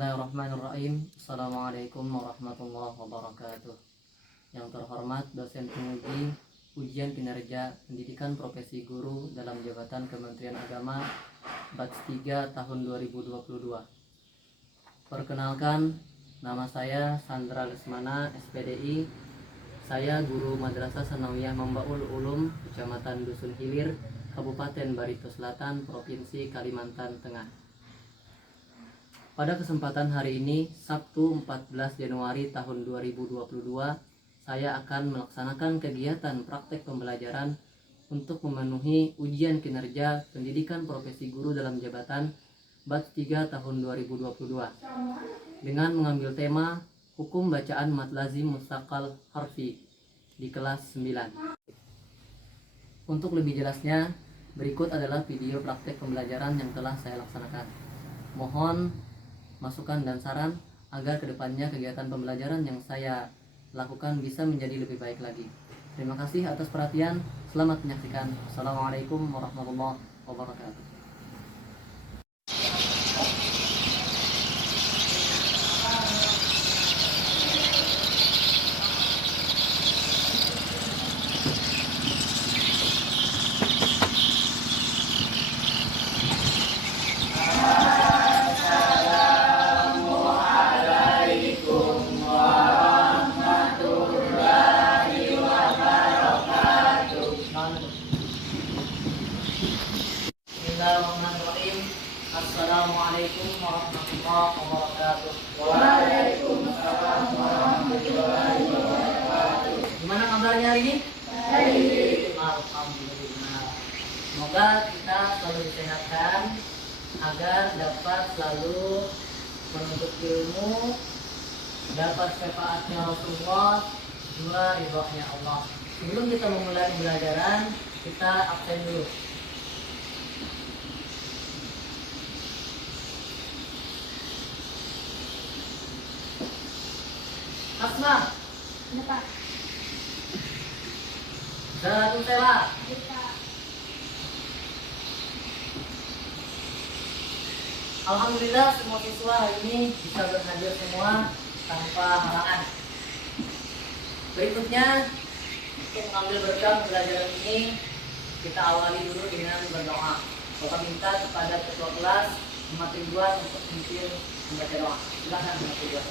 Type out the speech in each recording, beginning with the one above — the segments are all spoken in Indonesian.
Bismillahirrahmanirrahim. Assalamualaikum warahmatullahi wabarakatuh. Yang terhormat dosen penguji ujian kinerja pendidikan profesi guru dalam jabatan Kementerian Agama Batch 3 tahun 2022. Perkenalkan, nama saya Sandra Lesmana, SPDI. Saya guru Madrasah Sanawiyah Mambaul Ulum, Kecamatan Dusun Hilir, Kabupaten Barito Selatan, Provinsi Kalimantan Tengah. Pada kesempatan hari ini, Sabtu 14 Januari tahun 2022, saya akan melaksanakan kegiatan praktek pembelajaran untuk memenuhi ujian kinerja pendidikan profesi guru dalam jabatan Batch 3 tahun 2022 dengan mengambil tema Hukum Bacaan Mad Lazim Mustaqal Harfi di kelas 9. Untuk lebih jelasnya, berikut adalah video praktek pembelajaran yang telah saya laksanakan. Mohon masukan dan saran agar kedepannya kegiatan pembelajaran yang saya lakukan bisa menjadi lebih baik lagi. Terima kasih atas perhatian. Selamat menyaksikan. Assalamualaikum warahmatullahi wabarakatuh. Bismillahirrahmanirrahim. Assalamualaikum warahmatullahi wabarakatuh. Waalaikumsalam warahmatullahi wabarakatuh. Gimana kabarnya hari ini? Baik. Alhamdulillah. Semoga kita selalu disehatkan agar dapat selalu menuntut ilmu, dapat syafaatnya Rasulullah, juga ridhonya Allah. Sebelum kita memulai pembelajaran, kita absen dulu. Asma, Ya, Pak. Zalatul Tela. Ya, Pak. Alhamdulillah semua siswa hari ini bisa berhadir semua tanpa halangan. Berikutnya, untuk mengambil berkah pembelajaran ini, kita awali dulu dengan berdoa. Bapak minta kepada ketua kelas Muhammad Ridwan untuk memimpin membaca doa. Silakan Muhammad Ridwan.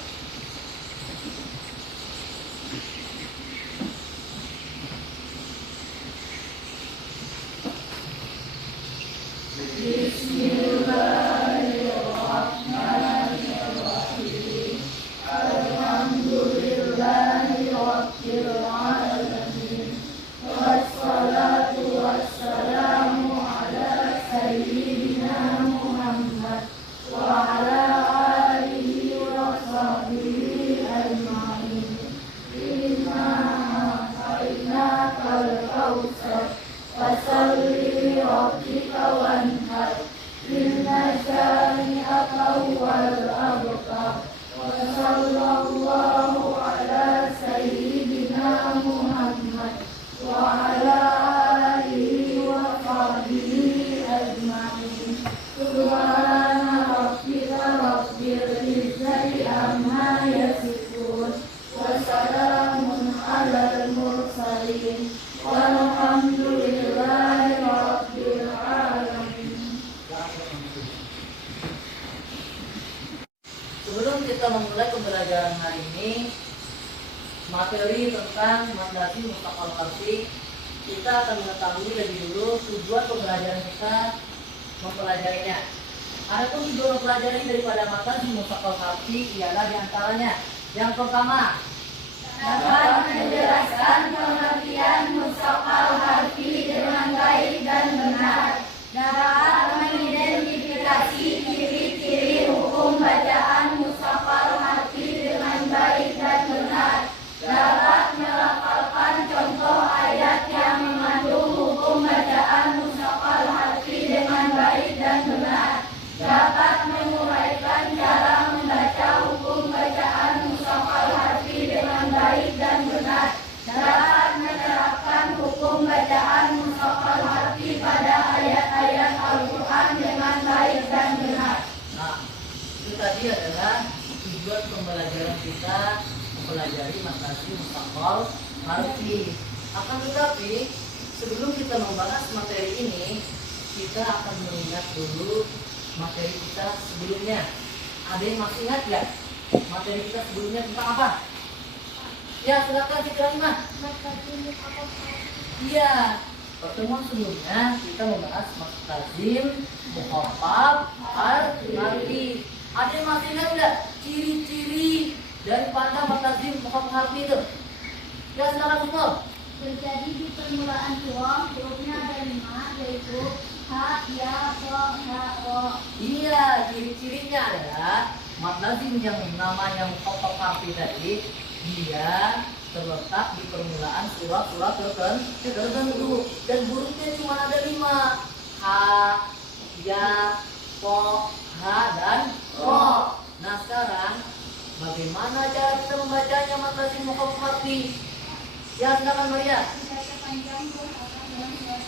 Bismillahirrahmanirrahim. Alhamdulillahi rabbil alamin. Wassalatu wassalamu ala sayyidina Muhammad wa ala alihi wa sahbihi ajma'in. Inna a'tainakal kautsar fasalli rabbika wanhar. Inna syani'aka huwal abtar. Wa sallallahu ala sayyidina Muhammad wa ala alihi wa sahbihi ajma'in. Subhana rabbika rabbil izzati amma yasifun. Wa salamun alal mursalin. Walhamdulillahi rabbil alamin. Sebelum kita memulai pembelajaran hari ini, materi tentang Mad Lazim Mustaqal Harfi, kita akan mengetahui lebih dulu tujuan pembelajaran kita mempelajarinya. Adapun tujuan mempelajari daripada Mad Lazim Mustaqal Harfi ialah diantaranya yang pertama, Dapat menjelaskan pengertian mustaqal harfi dengan baik dan benar. Dapat mengidentifikasi ciri-ciri hukum bacaan mustaqal harfi dengan baik dan benar. Dapat melafalkan contoh ayat yang mengandung hukum bacaan mustaqal harfi dengan baik dan benar. Dapat menguraikan cara membaca hukum bacaan mustaqal harfi dengan baik dan benar. Dapat menerapkan hukum bacaan mustaqal harfi pada ayat-ayat Al-Quran dengan baik dan benar. nah, itu tadi adalah tujuan pembelajaran kita mempelajari materi mustaqbal harfi. Akan tetapi sebelum kita membahas materi ini, kita akan mengingat dulu materi kita sebelumnya. Ada yang masih ingat ya? Materi kita sebelumnya tentang apa? Ya, silakan Citra. Iya, pertemuan sebelumnya kita membahas mat lazim, mukhaffaf, harfi. Ada yang masih ingat nggak ciri-ciri daripada mat lazim, mukhaffaf, harfi itu? Ya, silakan Bukol. Terjadi di permulaan tuang, hurufnya ada 5, yaitu H, Ya, So, H, O. Iya, ciri-cirinya adalah mat lazim yang namanya mukhaffaf harfi tadi, dia terletak di permulaan surat-surat tertentu dan hurufnya cuma ada 5, H, Ya, Po, H, dan Ro. Nah sekarang bagaimana cara kita membacanya mat lazim mukhaffaf harfi? Ya, silakan Maria. Membaca panjang berharokat dalam suara.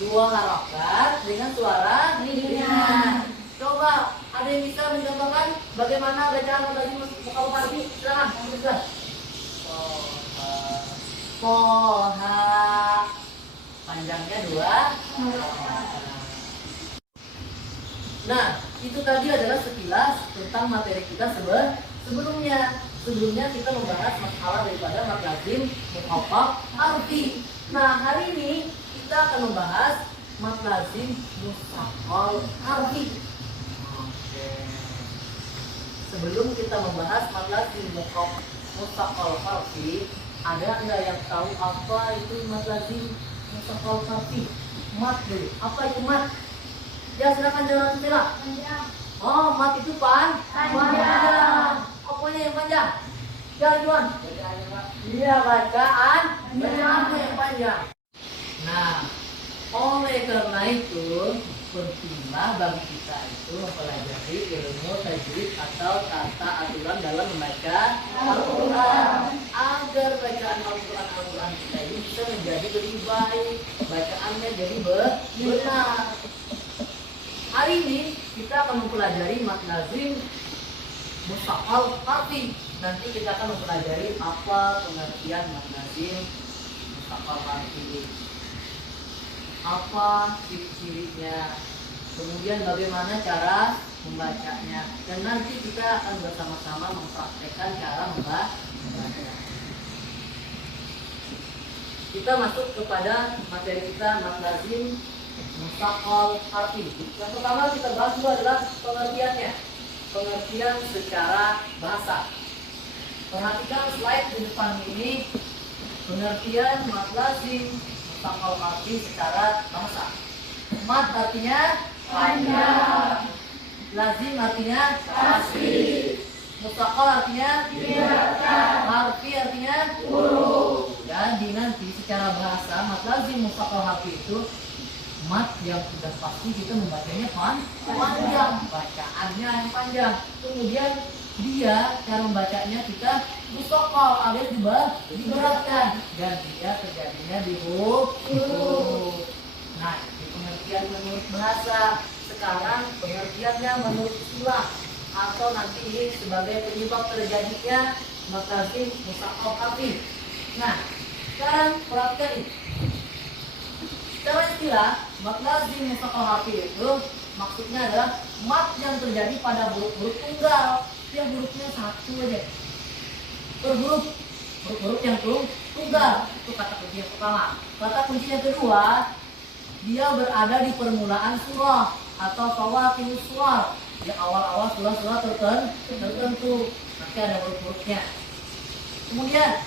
2 harokat dengan suara ringan. Coba ada yang bisa mencontohkan bagaimana bacaan mat lazim mukhaffaf harfi? Silakan, bisa. Poha, panjangnya 2. Nah, itu tadi adalah sekilas tentang materi kita sebelumnya. Sebelumnya kita membahas masalah daripada mat lazim mukhaffaf harfi. Nah, hari ini kita akan membahas mat lazim mustaqbal harfi. Oke. Sebelum kita membahas mat lazim mustaqbal harfi, ada nggak yang tahu apa itu mat lazim mustaqbal harfi? Mat dulu. Apa itu mat? Ya, silakan jalan Stella. Panjang. Oh, mat itu panjang. Apanya yang panjang? Ya, Juan. Iya, bacaan yang panjang. Nah, oleh karena itu pentinglah bagi kita itu mempelajari ilmu tajwid atau tata aturan dalam membaca Al-Quran agar bacaan Al-Quran kita ini bisa menjadi lebih baik, bacaannya jadi benar. Hari ini kita akan mempelajari mat lazim mustaqbal harfi. Nanti kita akan mempelajari apa pengertian mat lazim mustaqbal harfi, apa ciri-cirinya, kemudian bagaimana cara membacanya, dan nanti kita akan bersama-sama mempraktekkan cara membaca. Kita masuk kepada materi kita mat lazim mustaqbal harfi. Yang pertama kita bahas dulu adalah pengertiannya, pengertian secara bahasa. Perhatikan slide di depan ini, pengertian mat lazim mustaqbal harfi secara bahasa. Mat artinya panjang, lazim artinya pasti, mustaqbal artinya biarkan, harfi artinya huruf. Jadi nanti secara bahasa mat lazim mustaqbal harfi itu mat yang sudah pasti kita membacanya panjang, bacaannya yang panjang. Kemudian dia cara membacanya kita mustaqbal alias diberatkan dan dia terjadinya di huruf. Nah, ini pengertian menurut bahasa. Sekarang pengertiannya menurut istilah atau nanti ini sebagai penyebab terjadinya mat lazim mustaqbal harfi. Nah, sekarang perhatikan ini. Secara istilah, mat lazim mustaqbal harfi itu maksudnya adalah mat yang terjadi pada huruf-huruf tunggal. Dia hurufnya satu aja per huruf yang tunggal. Itu kata kunci yang pertama. Kata kunci yang kedua, dia berada di permulaan surah atau fawatihus surah, di awal-awal surah-surah tertentu. Nanti ada huruf-hurufnya. Kemudian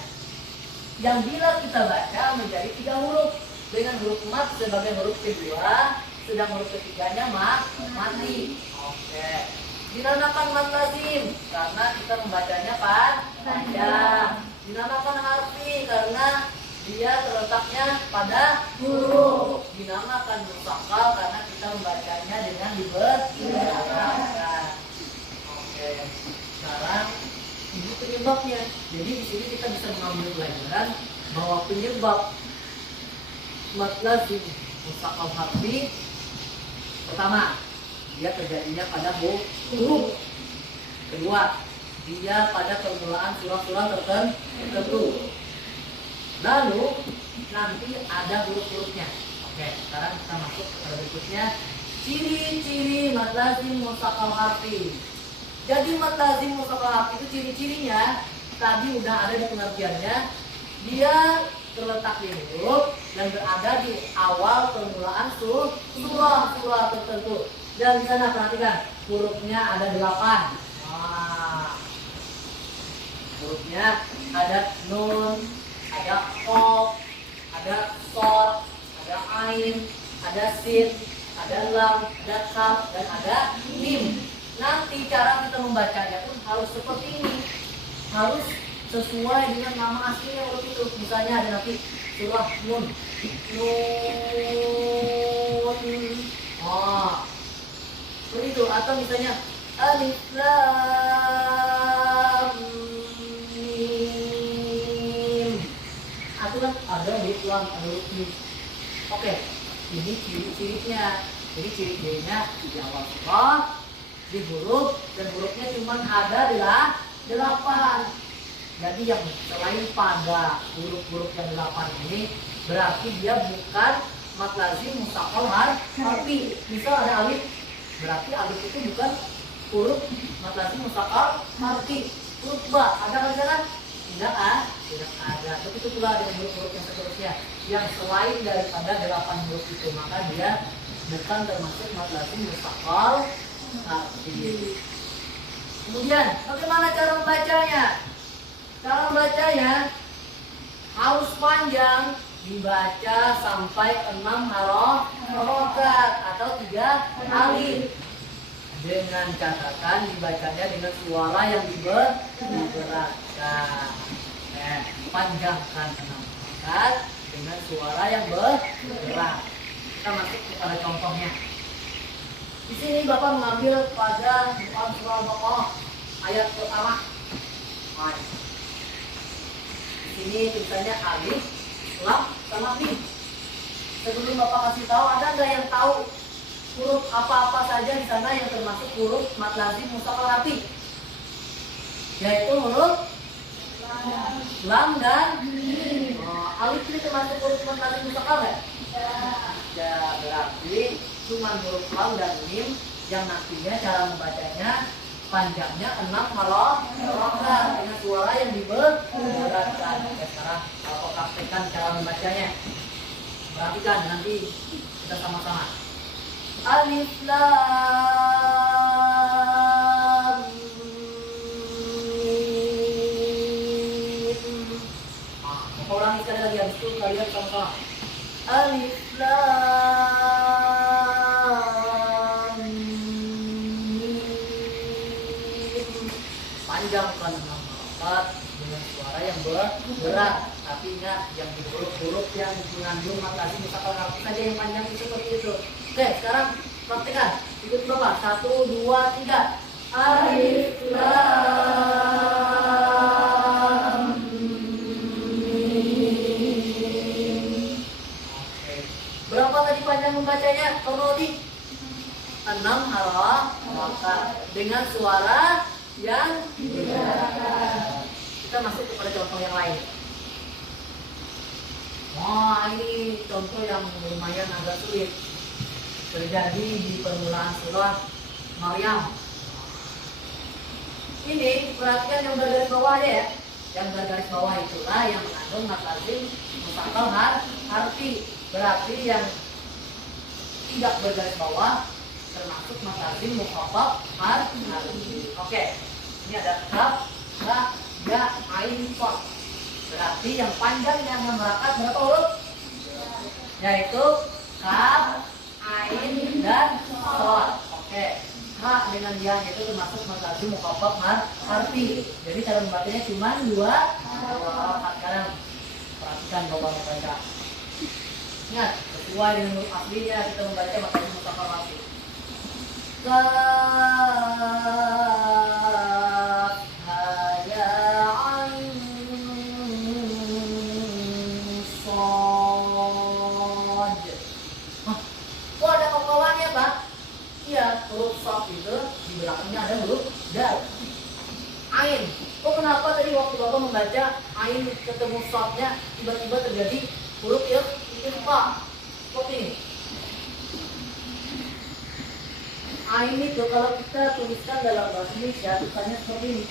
yang bila kita baca menjadi 3 huruf dengan huruf mat sebagai huruf kedua, sedang huruf ketiganya mati. Oke. Dinamakan mat lazim karena kita membacanya panjang. Dinamakan harfi karena dia terletaknya pada huruf. Dinamakan mustaqbal karena kita membacanya dengan diberatkan. Oke. Sekarang ini penyebabnya. Jadi di sini kita bisa mengambil pelajaran bahwa penyebab mat lazim mustaqbal harfi pertama, dia terjadinya pada huruf. Kedua, dia pada permulaan surah-surah tertentu. Lalu nanti ada huruf-hurufnya. Oke, sekarang kita masuk ke berikutnya. Ciri-ciri mad lazim mustaqqal harfi. Jadi mad lazim mustaqqal harfi itu ciri-cirinya tadi udah ada di pengertiannya. Dia terletak di huruf dan berada di awal permulaan surah tertentu. Dan di sana perhatikan hurufnya ada 8. Nah, hurufnya ada nun, ada qaf, ada shad, ada ain, ada sin, ada lam, ada kaf, dan ada mim. Nanti cara kita membacanya pun harus seperti ini, harus sesuai dengan nama aslinya huruf itu. Misalnya ada nanti surah nun, seperti itu. Atau misalnya alif lam mim, atau kan ada alif lam, ada huruf mim. Oke, ini ciri-cirinya. Jadi ciri-cirinya di awal surah, di huruf, dan hurufnya cuma ada di 8. Jadi yang selain pada huruf-huruf yang 8 ini berarti dia bukan mad lazim mustaqqal harfi. Misal ada alif, berarti alif itu bukan huruf mad lazim mustaqqal harfi. Huruf ba ada kan sana? Tidak ada. Begitu pula dengan huruf-huruf yang seterusnya yang selain daripada 8 huruf itu, maka dia bukan termasuk mad lazim mustaqqal harfi. Kemudian bagaimana cara membacanya? Cara membacanya harus panjang, dibaca sampai 6 harokat atau 3 kali. Dengan catatan dibacanya dengan suara yang digerakkan. Panjangkan 6 harokat dengan suara yang bergerak. Kita masuk kepada contohnya. Di sini Bapak mengambil pada surah Al-Baqarah ayat pertama. Ini tulisannya alif, lam, sama mim. Sebelum Bapak kasih tahu, ada nggak yang tahu huruf apa-apa saja di sana yang termasuk huruf mad lazim mustaqqal harfi? Yaitu huruf lam dan mim. Alif ini termasuk huruf mad lazim mustaqqal nggak? Ya, berarti cuma huruf lam dan mim yang nantinya cara membacanya panjangnya 6 harokat dengan suara yang diberatkan. Oke, sekarang aku praktekkan cara membacanya. Perhatikan nanti kita sama-sama. Alif lam mim. Aku ulangi sekali lagi, habis itu kalian sama-sama. Alif lam panjangkan 6 harokat dengan suara yang berat. Tapi ingat, yang di huruf-huruf yang mengandung mad lazim mustaqqal harfi saja yang panjang itu seperti itu. Oke, sekarang praktekkan. Ikut Bapak. 1, 2, 3. Alif lam mim. Oke. Berapa tadi panjang membacanya? Kronologi 6 harokat dengan suara yang digerakkan. Kita masuk kepada contoh yang lain. Wah, ini contoh yang lumayan agak sulit. Terjadi di permulaan surah Maryam. Ini perhatikan yang bergaris bawah aja ya. Yang bergaris bawah itulah yang mengandung mad lazim mustaqqal harfi. Berarti yang tidak bergaris bawah termasuk mad lazim mukhaffaf harfi. Oke. Ini ada kaf, ha, ya, ain, shad. Berarti yang panjang yang merakat berapa huruf? Yaitu kaf, ain, dan shad. Oke. Ha dengan ya itu termasuk mad lazim mukhaffaf harfi. Jadi cara membacanya cuma 2 harokat. Sekarang perhatikan Bapak membaca. Ingat, sesuai dengan huruf aslinya kita membaca mad lazim mukhaffaf harfi. Kaf, ha, ya, ain, shad. Kok ada kepalanya, Pak? Iya, huruf huruf shad itu di belakangnya ada huruf dal. Ain. Kok kenapa tadi waktu Bapak membaca ain ketemu shadnya tiba-tiba terjadi huruf ikhfa? Seperti ini. Ain itu kalau kita tuliskan dalam bahasa Indonesia tulisannya seperti ini.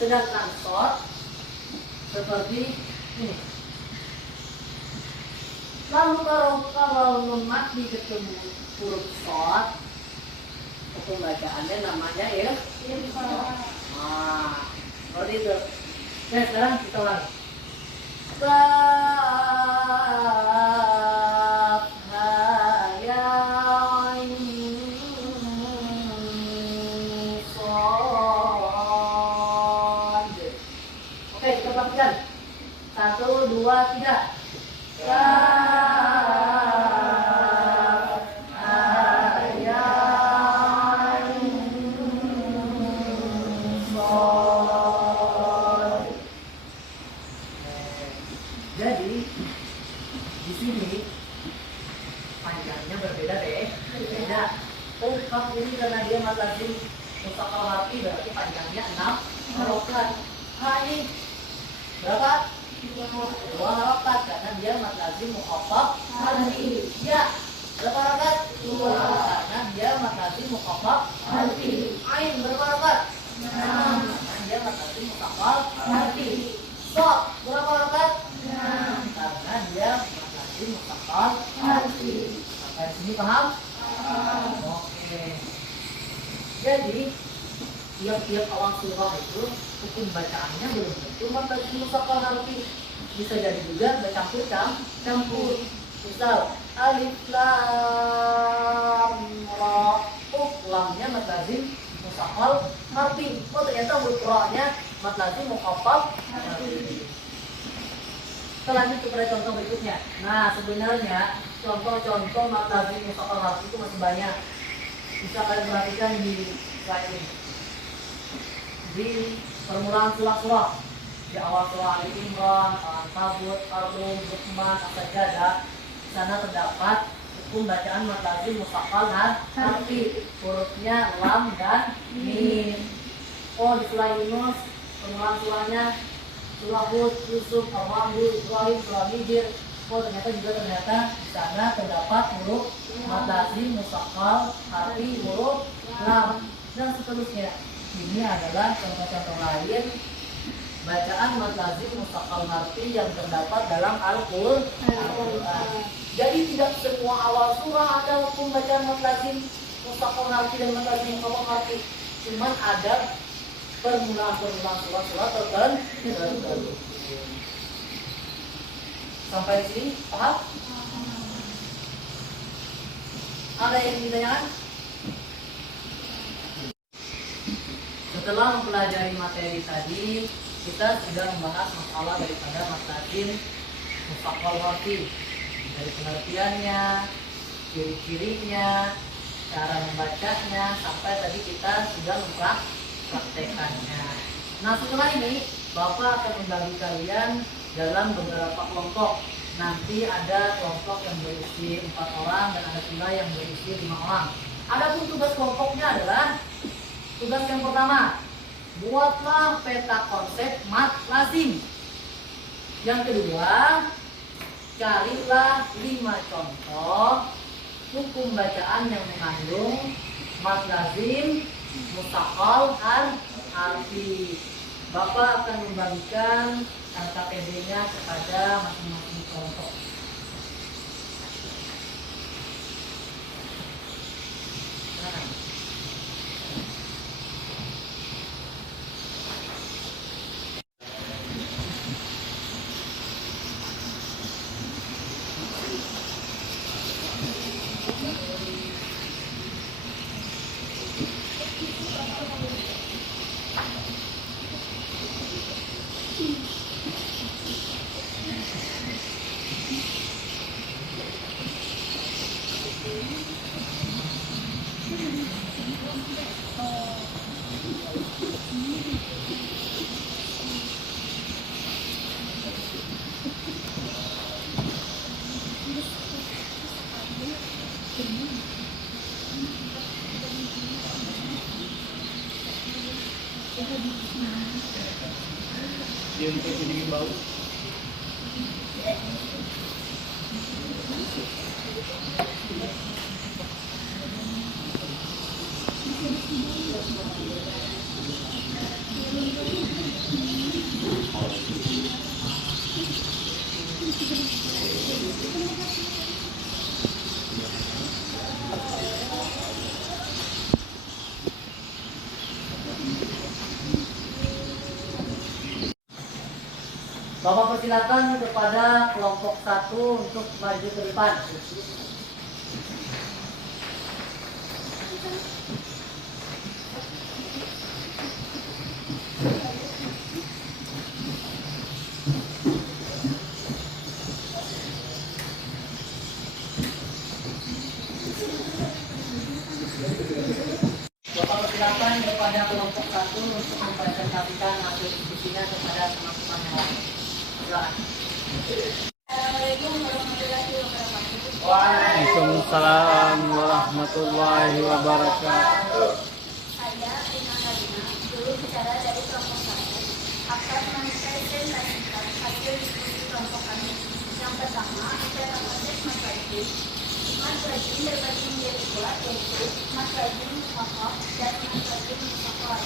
Sedangkan shad seperti ini. Lalu kalau memati ketemu huruf shad, pembacaannya namanya ya. Nah, seperti itu. Nah, sekarang kita ulangi. Kaf ha ya ain shad. Oke, kita perhatikan. 1, 2, 3. Jadi di sini panjangnya berbeda deh, berbeda. Kaf ini karena dia mad lazim mushaqal harfi berarti panjangnya 6 harokat. Ha ini berapa? 2 harokat karena dia mad lazim mukhaffaf harfi. Ya, berapa harokat? 2 karena dia mad lazim mukhaffaf harfi. Ain berapa harokat? 6 karena dia mad lazim mushaqal harfi. Shad berapa harokat? Karena dia mad lazim mushaqal harfi. Sampai sini paham? Oke. Jadi tiap-tiap awal surah itu hukum bacaannya belum tentu mad lazim mushaqal harfi. Bisa jadi juga bercampur. Misal alif lam ra, lamnya mad lazim mushaqal harfi. Oh ternyata huruf ra-nya mad lazim mukhaffaf harfi. Kita lanjut kepada contoh berikutnya. Nah, sebenarnya contoh-contoh mad lazim mushaqal harfi itu masih banyak. Bisa kalian perhatikan di slide ini. Di permulaan surah-surah, di awal surah Ali Imran, Al-Ankabut, Ar-Rum, Luqman, As-Sajdah, di sana terdapat hukum bacaan mad lazim mushaqal harfi. Hurufnya lam dan mim. Oh, di surah Yunus, permulaan surahnya surah Hud, Yusuf, Al-Ma'un, Ibrahim, surah Hijr. Oh, ternyata di sana terdapat huruf mad lazim mushaqal harfi, huruf lam dan seterusnya. Ini adalah contoh-contoh lain bacaan mad lazim mushaqal harfi yang terdapat dalam Al-Qur'an. Jadi tidak semua awal surah ada hukum bacaan mad lazim mushaqal harfi dan mad lazim mushaqal harfi. Cuman ada permulaan surah-surah tertentu. Sampai sini paham? Ada yang ditanyakan? Setelah mempelajari materi tadi, kita sudah membahas masalah daripada mad lazim mushaqal harfi, dari pengertiannya, ciri-cirinya, cara membacanya, sampai tadi kita sudah mempraktekannya. Nah, setelah ini Bapak akan membagi kalian dalam beberapa kelompok. Nanti ada kelompok yang berisi 4 orang dan ada pula yang berisi 5 orang. Adapun tugas kelompoknya adalah tugas yang pertama, buatlah peta konsep mad lazim. Yang kedua, carilah 5 contoh hukum bacaan yang mengandung mad lazim mushaqal harfi. Bapak akan membagikan KTP-nya kepada masing-masing kelompok. Silakan. Dia bisa jadi bau. Bapak persilakan kepada kelompok 1 untuk maju ke depan. Bapak persilakan kepada kelompok 1 untuk mempresentasikan hasil diskusinya kepada teman-teman yang lain. Silakan. Assalamualaikum warahmatullahi wabarakatuh. Waalaikumsalam warahmatullahi wabarakatuh. Saya Rina Karina, juru bicara dari kelompok 1, akan mempresentasikan hasil diskusi kelompok kami. Yang pertama, secara konsep makrajin. Makrajin terbagi menjadi dua, yaitu makrajin mufakhar dan makrajin mufakhar.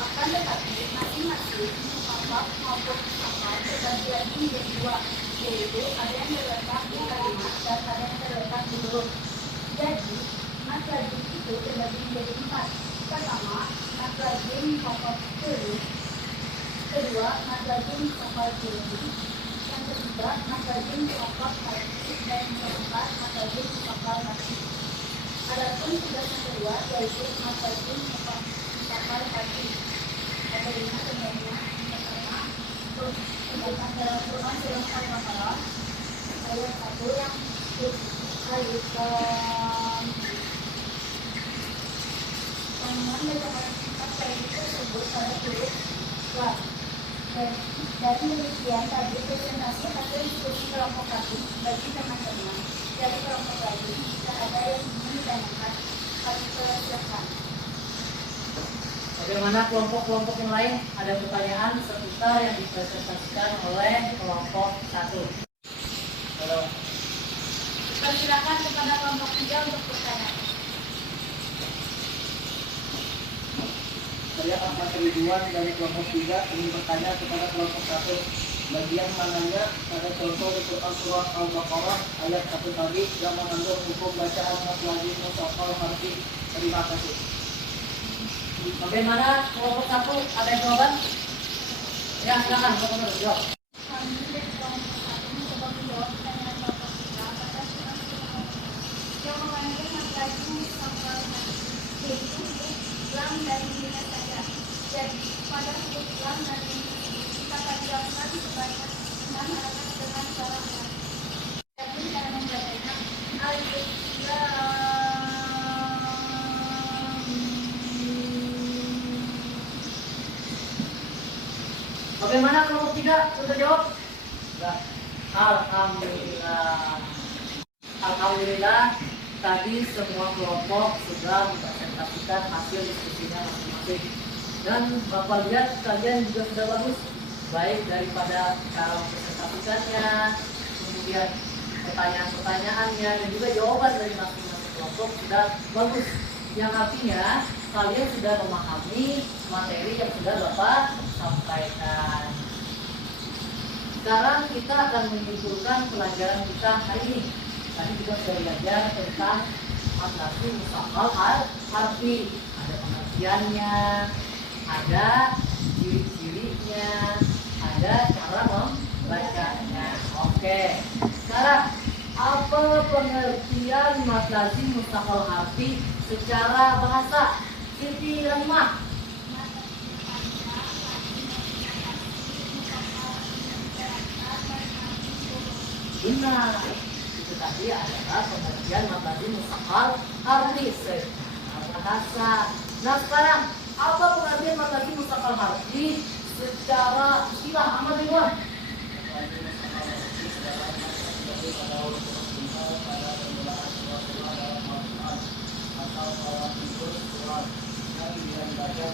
Akan tetapi, masing-masing mufakhar maupun mufakhar terbagi lagi menjadi dua, yaitu ada yang terletak di kalimat dan ada yang terletak di huruf. Jadi, makrajin itu terbagi menjadi 4. Pertama, makrajin mufakhar tulis. Kedua, makrajin mufakhar tulis. Yang ketiga, makrajin mufakhar harfi. Dan yang keempat, makrajin mufakhar harfi. Adapun tugas yang kedua yaitu makrajin mufakhar harfi. Ada 5 contohnya. Yang pertama, terdapat dalam Quran surat Al-Baqarah ayat 1 yang alif lam. Penemuan merupakan makrajin tersebut pada huruf lam. Dan dari demikian tadi presentasi hasil diskusi kelompok kami bagi teman-teman dari kelompok lain. Jika ada yang ingin ditanyakan, kami persilakan. Bagaimana kelompok-kelompok yang lain? Ada pertanyaan seputar yang dipresentasikan oleh kelompok 1. Halo. Persilakan kepada kelompok 3 untuk bertanya. Saya Ahmad Ridwan dari kelompok 3 ingin bertanya kepada kelompok 1. Bagian mananya pada contoh di Quran surah Al-Baqarah ayat 1 tadi yang mengandung hukum bacaan makrajin mufakhar harfi. Terima kasih. Bagaimana kelompok 1? Ada yang jawaban? Ya, silakan kelompok 1 jawab. Kami dari kelompok 1 mencoba menjawab pertanyaan kelompok 3 pada surat yang mengandung makrajin mufakhar harfi, yaitu huruf lam dan mim saja. Jadi pada huruf lam dan mim kita panjangkan sebanyak 6 harakat dengan cara lam. Jadi cara membacanya alif lam. Bagaimana kelompok 3? Sudah jawab? Sudah. Alhamdulillah. Alhamdulillah. Tadi semua kelompok sudah mempresentasikan hasil diskusinya masing-masing. Dan Bapak lihat kalian juga sudah bagus. Baik daripada cara mempresentasikannya, kemudian pertanyaan-pertanyaannya, dan juga jawaban dari masing-masing kelompok sudah bagus. Yang artinya kalian sudah memahami materi yang sudah Bapak sampaikan. Sekarang kita akan menyimpulkan pelajaran kita hari ini. Tadi kita sudah belajar tentang makrajin mufakhar harfi. Ada pengertiannya, ada ciri-cirinya, ada cara membacanya. Oke. Sekarang apa pengertian makrajin mufakhar harfi secara bahasa? Siti Rahmah. Benar. Tadi adalah pengertian makrajin mufakhar harfi secara bahasa. Nah sekarang apa pengertian makrajin mufakhar harfi secara istilah? Ahmad Ridwan. Atau kalau surat yang dibaca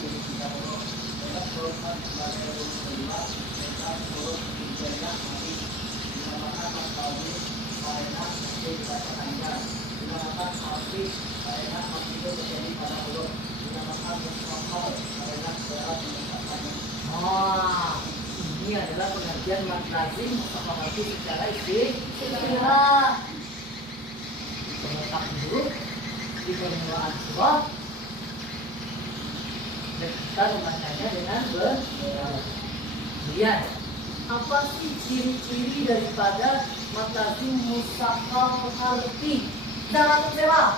kasih karena kami itu menjadi pada Allah dinamakan Muhammad karena berat menetapkannya. Ini adalah pengertian mat lazim mustaqamati secara istilah. Terletak dulu di permulaan surah dan kita membacanya dengan benar. Kemudian apa sih ciri-ciri daripada mat lazim mustaqamati secara istilah?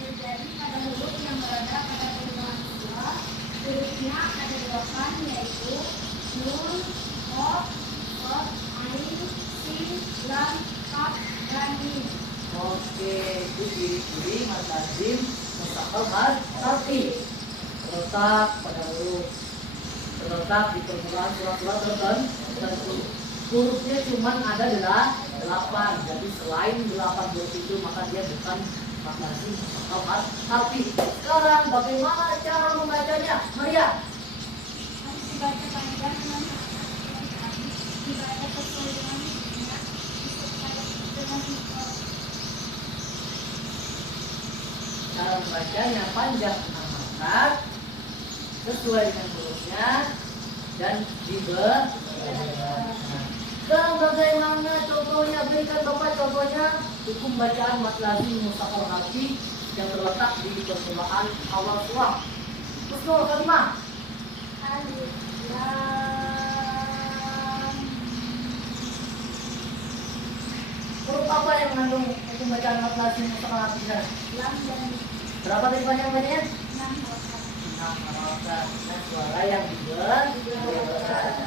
Terjadi pada huruf yang berada pada permulaan surah. Hurufnya ada 8, yaitu nun, qaf, qaf, ain, sin, lam, kaf, dan mim. Oke, itu ciri-ciri mat lazim mustaqamati. Terletak pada huruf, terletak di permulaan surat-surat tertentu. Hurufnya cuma ada 8, jadi selain 8 huruf itu maka dia bukan mat lazim mustaqamati. Sekarang bagaimana cara membacanya, Maria? Harus dibaca panjang dengan dibaca sesuai dengan hurufnya, dengan Cara membacanya panjang 6 harokat sesuai dengan hurufnya dan Sekarang bagaimana contohnya? Berikan Bapak contohnya hukum bacaan mat lazim mustaqamati yang terletak di permulaan awal surah. Husnul Khatimah. alif, lam, Huruf apa yang mengandung hukum bacaan mat lazim mustaqamati? lam, dan Berapa tadi panjang-panjangnya? 6 harokat. 6 harokat. Dan suara yang dibacakan.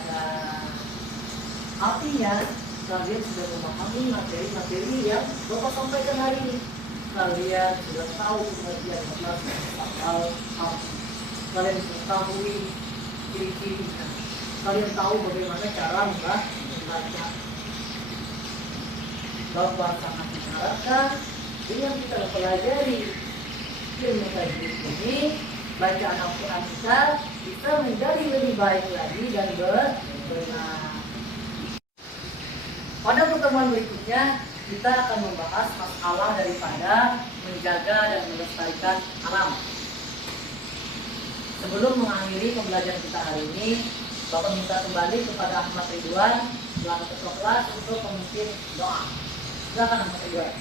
Artinya kalian sudah memahami materi-materi yang Bapak sampaikan hari ini. Kalian sudah tahu pengertian mat lazim mustaqamati. Kalian mengetahui ciri-cirinya. Kalian tahu bagaimana cara membaca. Bapak sangat mengharapkan dengan kita mempelajari ilmu tajwid ini, bacaan Al-Quran kita bisa menjadi lebih baik lagi dan benar. Pada pertemuan berikutnya kita akan membahas masalah daripada menjaga dan melestarikan alam. Sebelum mengakhiri pembelajaran kita hari ini, Bapak minta kembali kepada Ahmad Ridwan selaku ketua kelas untuk memimpin doa. Silakan Ahmad Ridwan.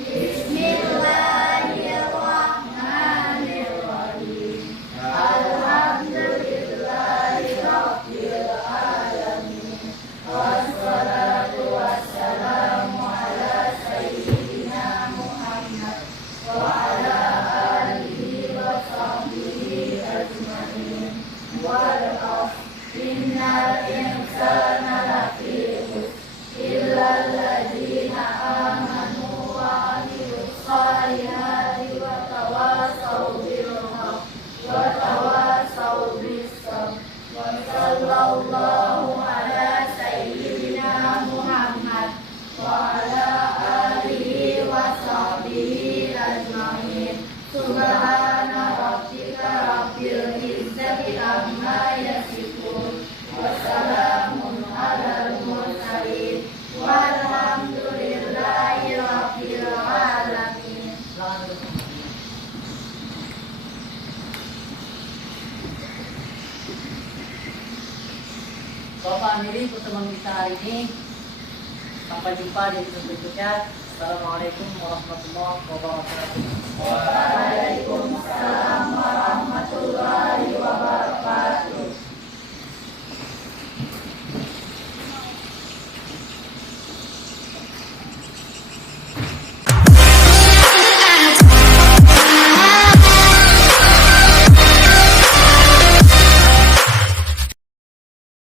Bismillahirrahmanirrahim. Alhamdulillahirabbil alamin. Wassalatu wassalamu ala sayyidina Muhammad wa ala alihi wa sahbihi ajmain. Wal 'asr innal insana lafi khusr illa alladziina amanu wa 'amilus shalihati wa tawasaw bil haqq wa tawasaw bis sabr. Wa sallallahu ala sayyidina Muhammad wa ala alihi wa sahbihi ajmain. Subhana rabbika rabbil izzati amma yasifun. Wassalamun alal mursalin. Walhamdulillahi rabbil alamin. Silakan duduk. Bapak akhiri pertemuan kita hari ini. Sampai jumpa di episode berikutnya. Assalamualaikum warahmatullahi wabarakatuh. Waalaikumsalam warahmatullahi wabarakatuh.